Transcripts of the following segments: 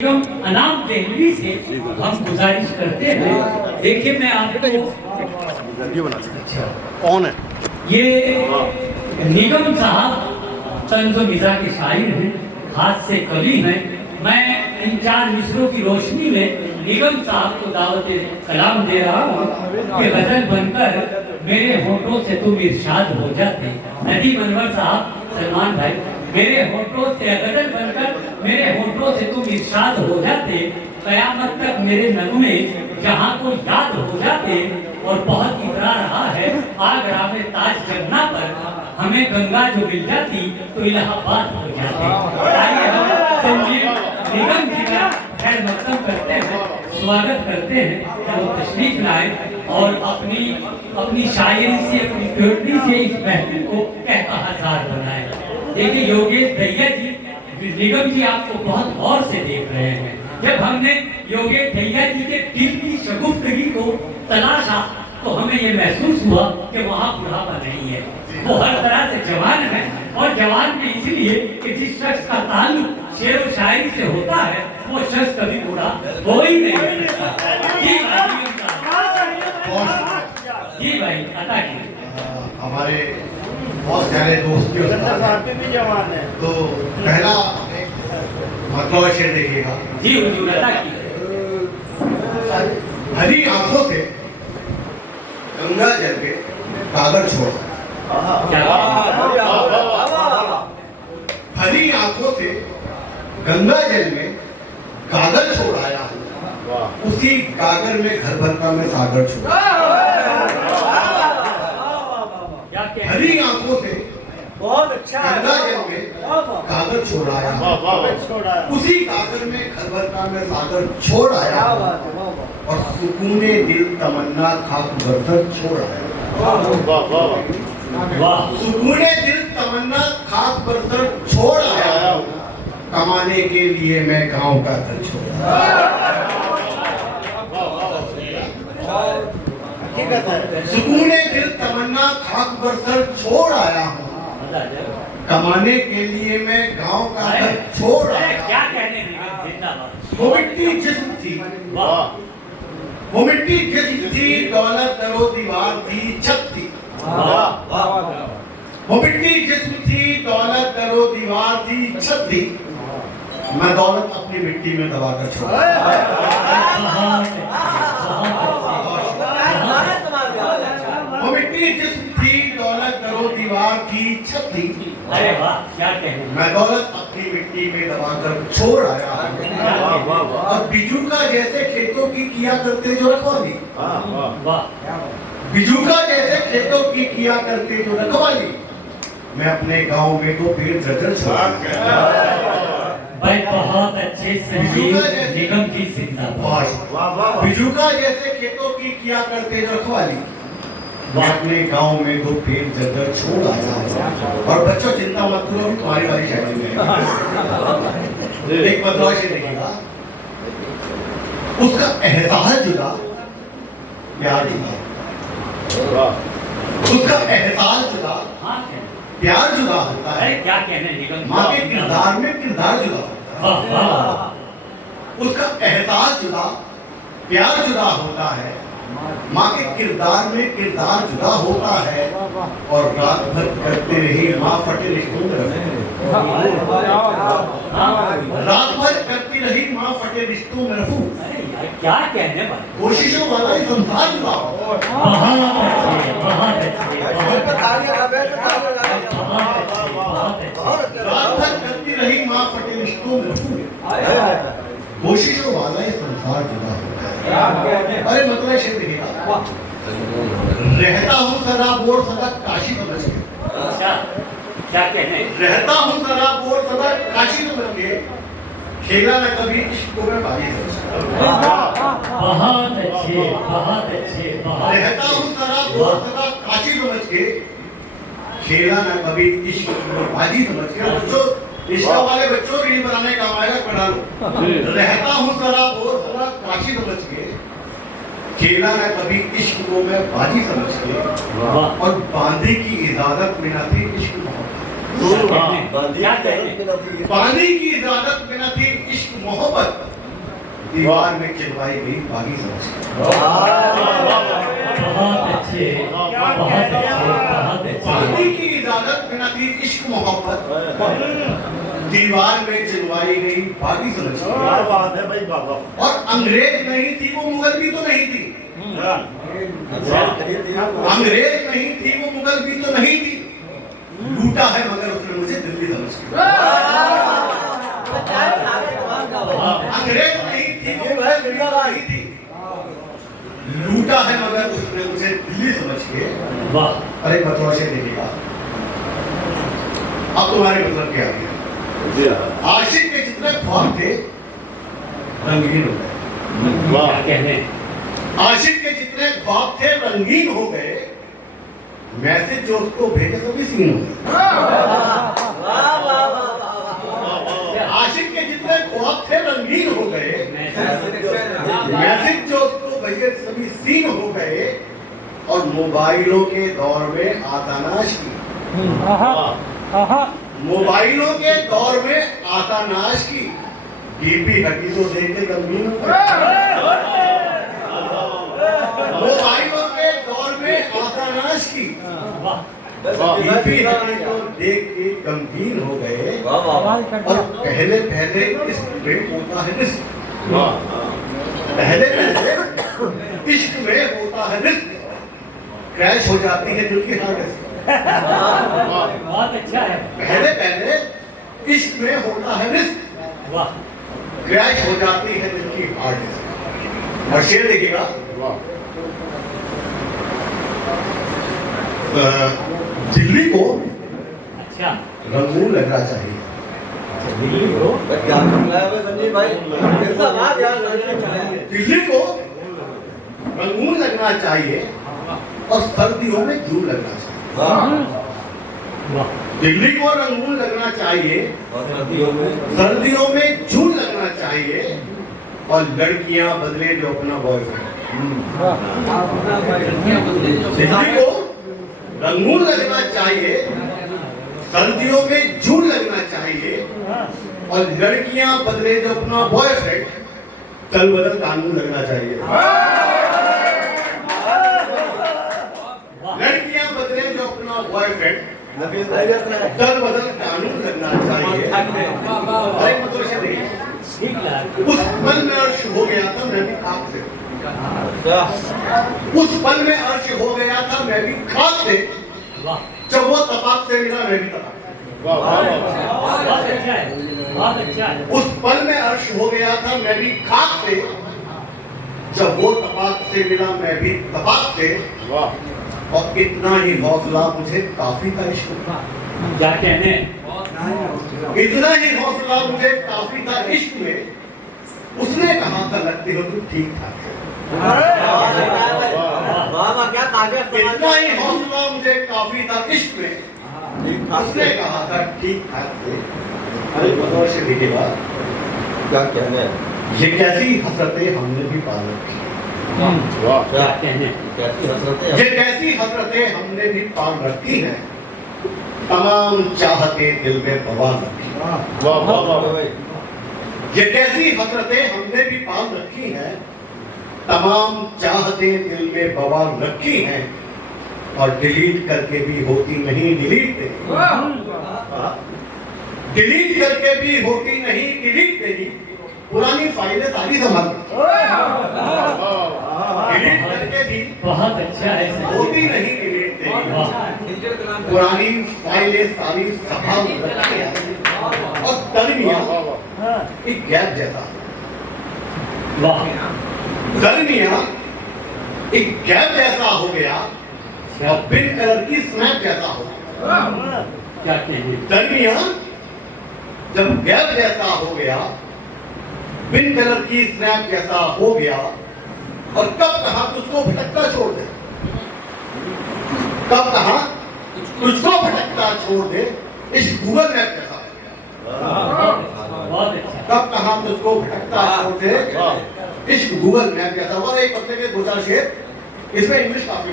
अनाम देहली से हम गुजारिश करते हैं। देखिए मैं आपको कौन है ये निगम साहब तंज़ो मिज़ा के शायर हैं, हाथ से कवि हैं। मैं इन चार मिसरों की रोशनी में निगम साहब को दावत कलाम दे रहा हूँ कि गजल बनकर मेरे होठों से तुम इरशाद हो जाते। नदी मनवर साहब, सलमान भाई, मेरे होठों से गजल बनकर मेरे होठों से तुम इरशाद हो जाते। कयामत तक मेरे नगमे जहाँ को याद हो जाते। और बहुत इतरा रहा है आगरा में ताज जगना पर, हमें गंगा जो मिल जाती तो इलाहाबाद हो जाते। आइए हम संजीव निगम जी का खैर मकदम करते हैं, स्वागत करते हैं जब वो तशरीफ लाए और अपनी शायरी से, अपनी पोएट्री से इस महफिल को कहता हजार बनाए। देखिए योगेश भैया जी, निगम जी आपको बहुत गौर से देख रहे हैं। जब हमने योगेश भैया जी के दिल की शगुफ्तगी को तलाशा तो हमें ये महसूस हुआ कि वहाँ बुढ़ापा नहीं है, वो हर तरह से जवान है। और जवान भी इसलिए कि जिस शख्स का ताल्लुक शेर व शायरी से होता है वो शख्स कभी बूढ़ा हो ही नहीं सकता। जी भाई अता की हमारे बहुत सारे दोस्त भी जवान है, तो पहला मतलब शेर देखिएगा। जी हुजूर अता की। हरी आंखों से गंगा जल के कागज छोड़ा, हरी आंखों से गंगा जल में कागज छोड़ाया, उसी कागज में घर भरता में सागर छोड़ा। हरी आंखों से बहुत अच्छा गंगा जल में कागज छोड़ाया, उसी कागज में घर भरता में सागर छोड़ आया। और सुकूने दिल तमन्ना खाक बर्तन छोड़ आया। सुकूने दिल तमन्ना खाक बर्तन छोड़ आया, कमाने के लिए मैं गांव का घर छोड़ा। सुकूने दिल तमन्ना खाक बर्तन छोड़ आया हूँ, कमाने के लिए मैं गांव का घर छोड़ आया। क्या कहने जिंदाबाद। वो मिट्टी जिस्म थी, वो मिट्टी जिस्म थी, दौलत दरो दीवार थी, छत थी। वो मिट्टी जिस्म थी, दौलत दरो दीवार थी, छत थी। मैं दौलत अपनी मिट्टी में दबा कर छोड़ा। वो मिट्टी जिस्म थी, दौलत दरो दीवार की छत थी। अरे वाह क्या कहने। मैं दौलत अपनी मिट्टी में दबाकर छोड़ आया। और बिजुका जैसे खेतों की किया करते जो रखवाली, बिजुका जैसे खेतों की किया करते जो रखवाली, मैं अपने गांव में तो पेड़ जर्जर छोड़ा। भाई बहुत अच्छे संजीव निगम की जिंदाबाद। बिजुका जैसे खेतों की किया करते जो रखवाली, मैं अपने गांव में तो पेड़ जर्जर छोड़ आया। और बच्चों चिंता मत करो, तुम्हारी वाली शायरी में एक बदलाव से देखिएगा। उसका एहसास जुदा, प्यार जुदा। उसका एहसास जुदा, प्यार जुदा होता है। क्या कहने निगम। माँ के किरदार में किरदार जुदा होता है। उसका एहसास जुदा, प्यार जुदा होता है। माँ के किरदार में किरदार जुदा होता है। और रात भर करते रही माँ फटे रिश्तों में रफू, रात भर करती रही माँ फटे रिश्तों में रफू। क्या कहने भाई। कोशिशों वाला ही संसार जुदा हो। रात भर करती रही माँ फटे रिश्तों में रफू, कोशिशों वाला ही संसार जुदा होता है। अरे मतलब शेर देखिएगा। रहता हूँ शराब और सदा काशी समझ के। अच्छा क्या कहने। रहता हूँ शराब और सदा काशी समझ के, खेला न कभी इश्क को मैं बाजी समझ के। बहुत अच्छे बहुत अच्छे। रहता हूँ शराब और सदा काशी समझ के, खेला न कभी इश्क को बाजी समझ के। बच्चों इश्का वाले बच्चों के लिए बनाने का आएगा, पढ़ा लो। रहता हूँ शराब और सदा काशी समझ के, खेला न कभी इश्क को मैं बाजी समझ के। और बांधे की इजाजत में न थी इश्क मोहब्बत। क्या कहने? पानी की इजाजत में न थी इश्क मोहब्बत, दीवार में चिपकाई गई बागी समझ। बहुत अच्छे, बहुत अच्छे, बहुत अच्छे। पानी की इजाजत में न थी इश्क मोहब्बत, दीवार में चिपकाई गई बागी समझ। क्या बात है भाई बाबा। और अंग्रेज नहीं थी वो, मुगल भी तो नहीं थी। अंग्रेज नहीं थी वो, मुगल भी तो नहीं थी। लूटा है मगर उसने मुझे दिल्ली समझ के। अंग्रेज नहीं थी वो, मुगल भी तो नहीं थी। लूटा है मगर उसने मुझे दिल्ली समझ के। वाह। अरे बतौर से देखिएगा, अब तुम्हारे मतलब क्या है? आशिक के जितने ख्वाब थे रंगीन हो गए। क्या कहने? आशिक के जितने ख्वाब थे रंगीन हो गए, मैसेज जो उसको भेजे तो भी सीन हो गए। आशिक के जितने ख्वाब थे रंगीन हो गए, मैसेज जो उसको भेजे सभी सीन हो गए। और मोबाइलों के दौर में आतानाश की, मोबाइलों के दौर में आतानाश की डीपी हटी तो देख के गमगीन हो गए। मोबाइलों के दौर में आतानाश की डीपी हटी तो देख के गमगीन हो गए। और पहले पहले इश्क में होता है रिस्क, पहले पहले इश्क में होता है रिस्क, क्रैश हो जाती है दिल की हार्ड डिस्क। बहुत अच्छा है। पहले पहले इश्क में होता है रिस्क, वाह। क्रैश हो जाती है दिल की हार्ड डिस्क। और शेर देखिएगा, दिल्ली को अच्छा, रंगून लगना चाहिए। दिल्ली को दिल्ली को रंगून लगना चाहिए और सर्दियों में जून लगना चाहिए। वाह। दिल्ली को रंगून लगना चाहिए, सर्दियों में जून लगना चाहिए। और लड़कियां बदले जो अपना बॉयफ्रेंड। दिल्ली को रंगून लगना चाहिए, सर्दियों में जून लगना चाहिए। और लड़कियां बदले जो अपना बॉयफ्रेंड, कल बदल कानून लगना चाहिए। लड़कियां बदले जो अपना बॉयफ्रेंड, कल बदल कानून लगना चाहिए। अरे मतलब से देखिए, ठीक लगा। उस पल में अर्श हो गया था मैं भी खाक से। उस पल में अर्श हो गया था मैं भी खाक से। वाह। जब वो तपाक से मिला मैं भी तपाक से। बहुत अच्छा है, बहुत अच्छा है। उस पल में अर्श हो गया था मैं भी खाक से। जब वो तपाक से मिला मैं भी तपाक से। और इतना ही हौसला मुझे काफी था इश्क में। क्या कहने? इतना ही हौसला मुझे काफी था इश्क में। उसने कहा था लगती हो तुम ठीक ठाक से। इतना ही हौसला मुझे काफी था इश्क में। उसने कहा था ठीक ठाक से। अरे बताओ से देखिएगा, क्या कहने? ये कैसी हसरतें हमने भी पाल रखी। क्या कहने? ये कैसी हसरतें हमने भी पाल रखी हैं, तमाम चाहते दिल में बवाल रखी। ये कैसी हसरतें हमने भी पाल रखी हैं, तमाम चाहते दिल में बवाल रखी हैं। और डिलीट करके भी होती नहीं डिलीट तेरी, डिलीट करके भी होती नहीं डिलीट तेरी। पुरानी फाइलें सारी संभाल, डिलीट करके भी बहुत अच्छा है। होती नहीं डिलीट तेरी। पुरानी फाइलें सारी संभाल रखी हैं। और दरमियान एक गैप जैसा, वाह। दरमियान एक गैप जैसा हो गया और बिन कलर की स्नैप जैसा हो गया। क्या कहने? दरमियान जब गैप जैसा हो गया, बिन कलर की स्नैप जैसा हो गया। और कब कहा तुझको भटकता छोड़ दे, कब कहा तुझको भटकता छोड़ दे, इस गूगल मैप जैसा हो गया। बहुत अच्छा। कब कहा तुझको भटकता छोड़ दे, इस गूगल मैप जैसा हुआ। एक हफ्ते के गुजार शेर, इसमें इंग्लिश काफी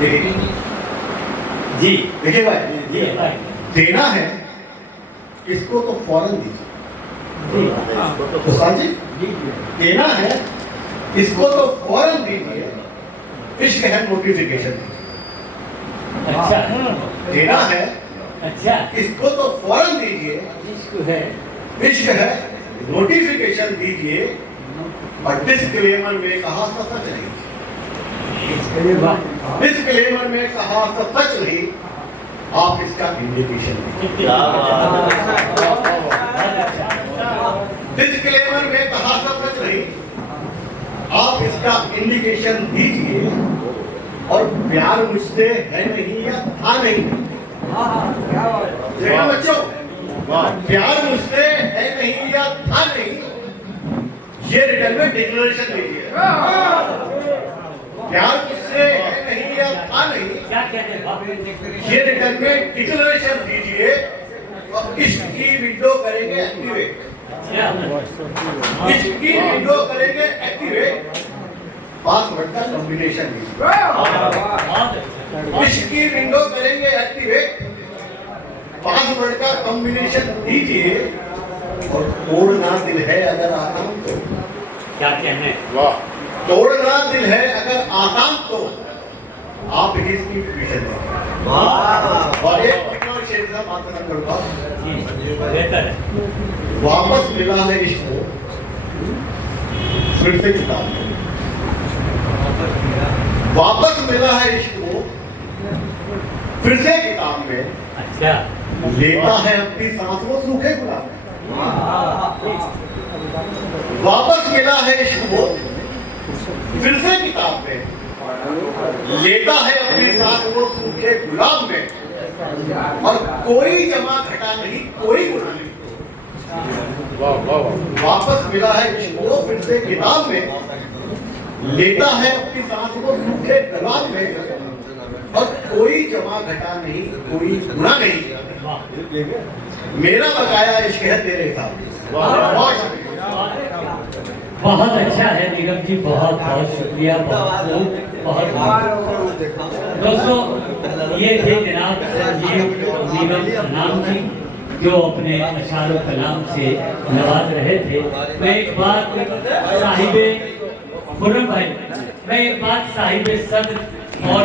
देखिए, जी देखिए भाई, जी भाई देना है इसको तो फौरन दीजिए। जी तो साजी देना है इसको तो फौरन दीजिए। इश्क है नोटिफिकेशन। अच्छा देना है अच्छा इसको तो फौरन दीजिए। इश्क है इश्क है नोटिफिकेशन दीजिए। और डिस्क्लेमर में कहा तो सच नहीं। डिस्क्लेमर में कहा तो सच नहीं। आप इसका इंडिकेशन दीजिए। डिस्क्लेमर में कहा तो सच नहीं। आप इसका इंडिकेशन दीजिए। और प्यार मुझसे है नहीं या था नहीं। देखो बच्चों, प्यार मुझसे है नहीं या था नहीं, ये रिटर्न में डिक्लेरेशन दीजिए। प्यार मुझसे है नहीं या था नहीं, क्या कहते हैं बाप? ये रिटर्न में डिक्लेरेशन दीजिए। और इश्क की विंडो करेंगे एक्टिवेट। क्या? इश्क की विंडो करेंगे एक्टिवेट। पासवर्ड का कॉम्बिनेशन दीजिए। बहुत अच्छा। इश्क की विंडो करेंगे एक्टिवेट। पासवर्ड का कॉम्बिनेशन दीजिए। और तोड़ना दिल है अगर आसान तो। क्या कहने हैं? वाह तोड़ना दिल है अगर आसान तो आप ही इसकी विजन दें। और एक अपना और शेर का बात करना करूंगा। जी बेहतर है। वापस मिला है इश्क को फिर से किताब में। वापस मिला है इश्क को फिर से किताब में। अच्छा लेता है अपनी सांस वो सूखे गुलाब में। वापस मिला है इश्क को फिर से किताब में। लेता है अपनी सांस वो सूखे गुलाब में। और कोई जमा घटा नहीं, कोई गुना नहीं। वाह वाह वापस मिला है इश्क को फिर से किताब में। लेता है अपनी सांस को सूखे गुलाब में। और कोई जमा घटा नहीं, कोई गुना नहीं। मेरा बकाया इश्क है तेरे साथ। बहुत अच्छा है निगम जी, बहुत बहुत शुक्रिया। बहुत दोस्तों, ये थे जनाब संजीव निगम नाम जी जो अपने अशारो कलाम से नवाज रहे थे। मैं एक बात साहिबे खुर्रम भाई, मैं एक बात साहिबे सदर और